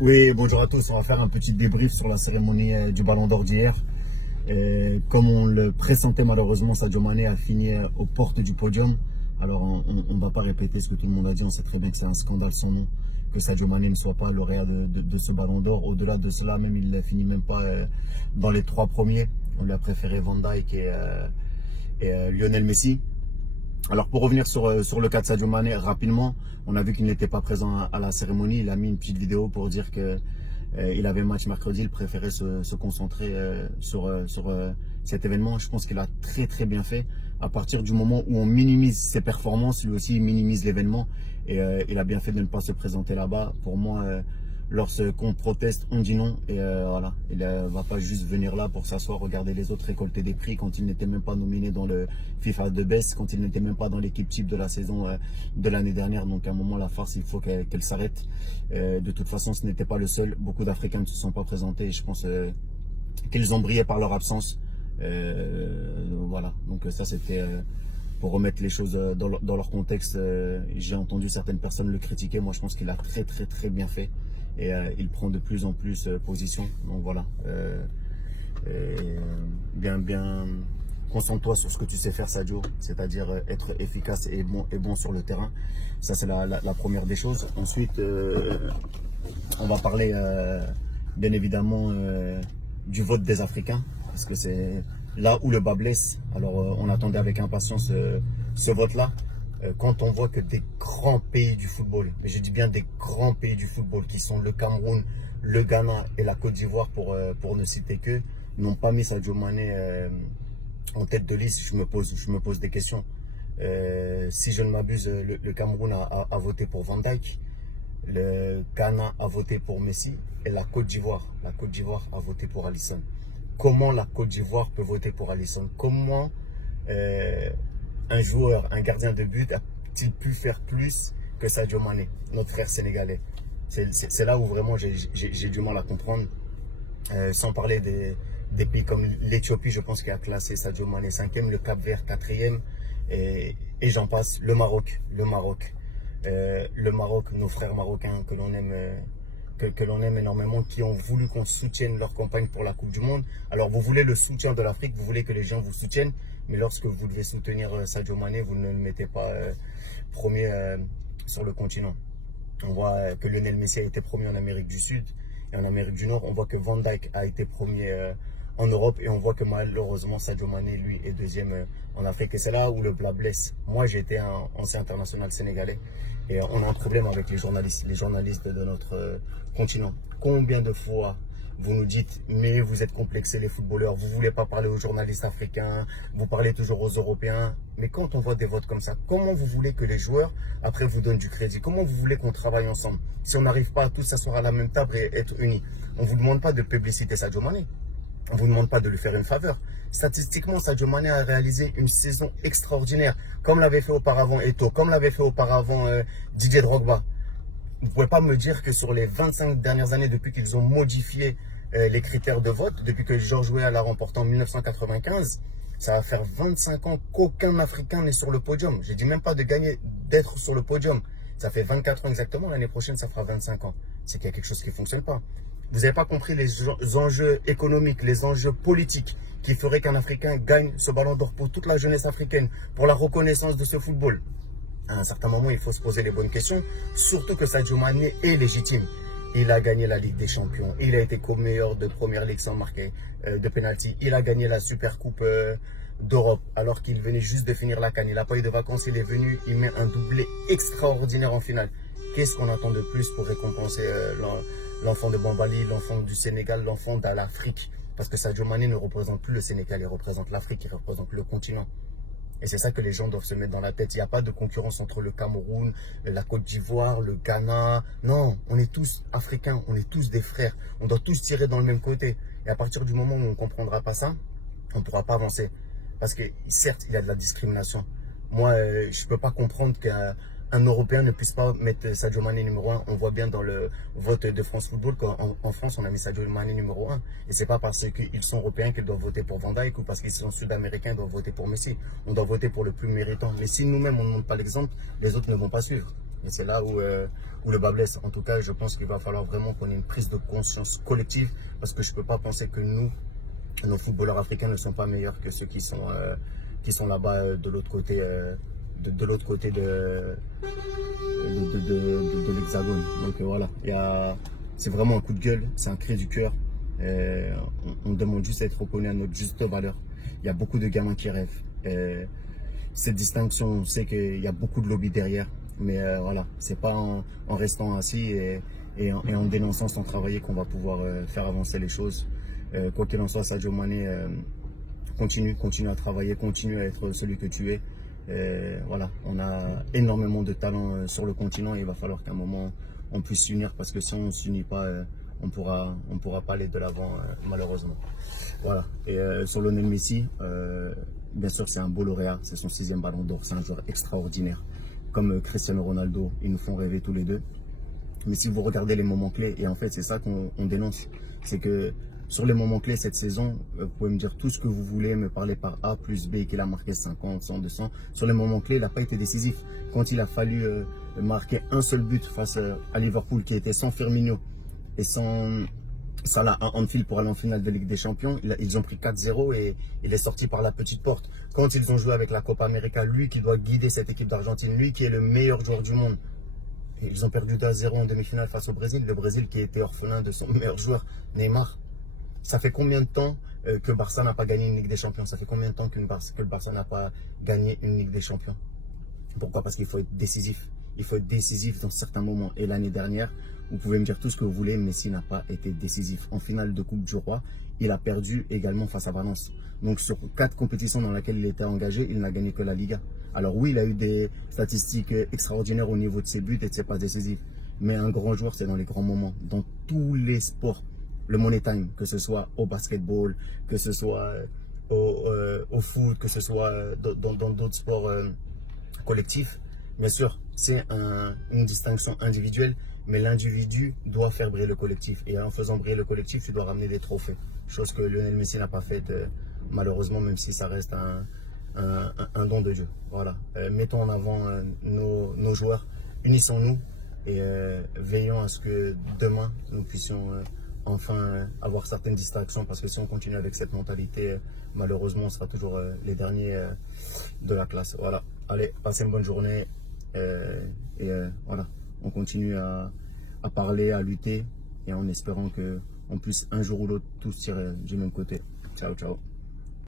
Oui, bonjour à tous. On va faire un petit débrief sur la cérémonie du Ballon d'Or d'hier. Comme on le pressentait, malheureusement, Sadio Mané a fini aux portes du podium. Alors, on ne va pas répéter ce que tout le monde a dit. On sait très bien que c'est un scandale sans nom que Sadio Mané ne soit pas lauréat de ce Ballon d'Or. Au-delà de cela, même il ne finit même pas dans les trois premiers. On lui a préféré Van Dijk et Lionel Messi. Alors pour revenir sur le cas de Sadio Mané rapidement, on a vu qu'il n'était pas présent à la cérémonie. Il a mis une petite vidéo pour dire que il avait match mercredi. Il préférait se concentrer sur cet événement. Je pense qu'il a très bien fait. À partir du moment où on minimise ses performances, lui aussi il minimise l'événement. Et il a bien fait de ne pas se présenter là-bas. Pour moi, lorsqu'on proteste, on dit non. Et voilà, il ne va pas juste venir là pour s'asseoir, regarder les autres récolter des prix quand il n'était même pas nominé dans le FIFA de Best, quand il n'était même pas dans l'équipe type de la saison de l'année dernière. Donc à un moment, la farce, il faut qu'elle s'arrête. De toute façon, ce n'était pas le seul. Beaucoup d'Africains ne se sont pas présentés. Et je pense qu'ils ont brillé par leur absence. Voilà, donc ça c'était pour remettre les choses dans leur contexte. J'ai entendu certaines personnes le critiquer. Moi, je pense qu'il a très bien fait. Et il prend de plus en plus position. Donc voilà. Bien, concentre-toi sur ce que tu sais faire, Sadio, c'est-à-dire être efficace et bon sur le terrain. Ça, c'est la première des choses. Ensuite, on va parler bien évidemment du vote des Africains, parce que c'est là où le bas blesse. Alors, on attendait avec impatience ce vote-là. Quand on voit que des grands pays du football, mais je dis bien des grands pays du football, qui sont le Cameroun, le Ghana et la Côte d'Ivoire, pour ne citer que, n'ont pas mis Sadio Mané en tête de liste, je me pose des questions. Si je ne m'abuse, le Cameroun a voté pour Van Dijk, le Ghana a voté pour Messi et la Côte d'Ivoire a voté pour Alisson. Comment la Côte d'Ivoire peut voter pour Alisson? Comment un joueur, un gardien de but a-t-il pu faire plus que Sadio Mané, notre frère sénégalais? C'est là où vraiment j'ai du mal à comprendre. Sans parler des pays comme l'Éthiopie, je pense qu'il a classé Sadio Mané 5e, le Cap-Vert 4e, et j'en passe. Le Maroc, nos frères marocains que l'on aime, que l'on aime énormément, qui ont voulu qu'on soutienne leur campagne pour la Coupe du Monde. Alors vous voulez le soutien de l'Afrique, vous voulez que les gens vous soutiennent, mais lorsque vous devez soutenir Sadio Mané, vous ne le mettez pas premier sur le continent. On voit que Lionel Messi a été premier en Amérique du Sud et en Amérique du Nord. On voit que Van Dijk a été premier en Europe, et on voit que malheureusement Sadio Mané, lui, est deuxième en Afrique. Et c'est là où le blas blesse. Moi, j'ai été un ancien international sénégalais, et on a un problème avec les journalistes de notre continent. Combien de fois vous nous dites, mais vous êtes complexés les footballeurs, vous ne voulez pas parler aux journalistes africains, vous parlez toujours aux Européens. Mais quand on voit des votes comme ça, comment vous voulez que les joueurs, après, vous donnent du crédit? Comment vous voulez qu'on travaille ensemble si on n'arrive pas à tous s'asseoir à la même table et être unis? On ne vous demande pas de publiciter Sadio Mané. On ne vous demande pas de lui faire une faveur. Statistiquement, Sadio Mané a réalisé une saison extraordinaire, comme l'avait fait auparavant Eto'o, comme l'avait fait auparavant Didier Drogba. Vous ne pouvez pas me dire que sur les 25 dernières années, depuis qu'ils ont modifié les critères de vote, depuis que George Weah l'a remporté en 1995, ça va faire 25 ans qu'aucun Africain n'est sur le podium. Je ne dis même pas de gagner, d'être sur le podium. Ça fait 24 ans exactement, l'année prochaine ça fera 25 ans. C'est qu'il y a quelque chose qui ne fonctionne pas. Vous n'avez pas compris les enjeux économiques, les enjeux politiques qui feraient qu'un Africain gagne ce ballon d'or pour toute la jeunesse africaine, pour la reconnaissance de ce football. À un certain moment, il faut se poser les bonnes questions, surtout que Sadio Mané est légitime. Il a gagné la Ligue des Champions, il a été co-meilleur de Première Ligue sans marquer de pénalty, il a gagné la Super Coupe d'Europe alors qu'il venait juste de finir la CAN. Il n'a pas eu de vacances, il est venu, il met un doublé extraordinaire en finale. Qu'est-ce qu'on attend de plus pour récompenser l'enfant de Bambali, l'enfant du Sénégal, l'enfant de l'Afrique? Parce que Sadio Mané ne représente plus le Sénégal, il représente l'Afrique, il représente le continent. Et c'est ça que les gens doivent se mettre dans la tête. Il n'y a pas de concurrence entre le Cameroun, la Côte d'Ivoire, le Ghana. Non, on est tous africains, on est tous des frères. On doit tous tirer dans le même côté. Et à partir du moment où on ne comprendra pas ça, on ne pourra pas avancer. Parce que certes, il y a de la discrimination. Moi, je ne peux pas comprendre qu'un Européen ne puisse pas mettre Sadio Mané numéro 1. On voit bien dans le vote de France Football qu'en France, on a mis Sadio Mané numéro 1. Et ce n'est pas parce qu'ils sont Européens qu'ils doivent voter pour Van Dijk, ou parce qu'ils sont Sud-Américains qu'ils doivent voter pour Messi. On doit voter pour le plus méritant. Mais si nous-mêmes, on ne montre pas l'exemple, les autres ne vont pas suivre. Et c'est là où le bas blesse. En tout cas, je pense qu'il va falloir vraiment qu'on ait une prise de conscience collective, parce que je ne peux pas penser que nous, nos footballeurs africains ne sont pas meilleurs que ceux qui sont là-bas de l'autre côté, de l'autre côté de l'hexagone. Donc voilà, c'est vraiment un coup de gueule, c'est un cri du cœur. On demande juste à être reconnu à notre juste valeur. Il y a beaucoup de gamins qui rêvent. Cette distinction, on sait qu'il y a beaucoup de lobby derrière, mais voilà, c'est pas en restant assis et en dénonçant sans travailler qu'on va pouvoir faire avancer les choses. Quoi qu'il en soit, Sadio Mané, continue à travailler, continue à être celui que tu es. Voilà, on a énormément de talent sur le continent et il va falloir qu'à un moment on puisse s'unir, parce que si on ne s'unit pas, on pourra pas aller de l'avant malheureusement. Voilà, et sur Lionel Messi, bien sûr c'est un beau lauréat, c'est son 6e ballon d'or, c'est un joueur extraordinaire. Comme Cristiano Ronaldo, ils nous font rêver tous les deux. Mais si vous regardez les moments clés, et en fait c'est ça qu'on dénonce, c'est que sur les moments clés cette saison, vous pouvez me dire tout ce que vous voulez, me parler par A plus B, qu'il a marqué 50, 100, 200. Sur les moments clés, il n'a pas été décisif. Quand il a fallu marquer un seul but face à Liverpool, qui était sans Firmino et sans Salah à Anfield pour aller en finale de Ligue des Champions, ils ont pris 4-0 et il est sorti par la petite porte. Quand ils ont joué avec la Copa América, lui qui doit guider cette équipe d'Argentine, lui qui est le meilleur joueur du monde, et ils ont perdu 2-0 en demi-finale face au Brésil. Le Brésil qui était orphelin de son meilleur joueur, Neymar. Ça fait combien de temps que Barça n'a pas gagné une Ligue des Champions? Ça fait combien de temps que le Barça n'a pas gagné une Ligue des Champions? Pourquoi? Parce qu'il faut être décisif. Il faut être décisif dans certains moments. Et l'année dernière, vous pouvez me dire tout ce que vous voulez, Messi n'a pas été décisif. En finale de Coupe du Roi, il a perdu également face à Valence. Donc sur 4 compétitions dans lesquelles il était engagé, il n'a gagné que la Liga. Alors oui, il a eu des statistiques extraordinaires au niveau de ses buts et de ses passes décisives. Mais un grand joueur, c'est dans les grands moments. Dans tous les sports, le money time, que ce soit au basketball, que ce soit au foot, que ce soit dans d'autres sports collectifs, bien sûr, c'est une distinction individuelle, mais l'individu doit faire briller le collectif. Et en faisant briller le collectif, tu dois ramener des trophées. Chose que Lionel Messi n'a pas faite, malheureusement, même si ça reste un don de Dieu. Voilà. Mettons en avant nos joueurs, unissons-nous et veillons à ce que demain, nous puissions enfin avoir certaines distractions, parce que si on continue avec cette mentalité, malheureusement, on sera toujours les derniers de la classe. Voilà. Allez, passez une bonne journée et voilà, on continue à parler, à lutter et en espérant qu'on puisse un jour ou l'autre tous tirer du même côté. Ciao, ciao.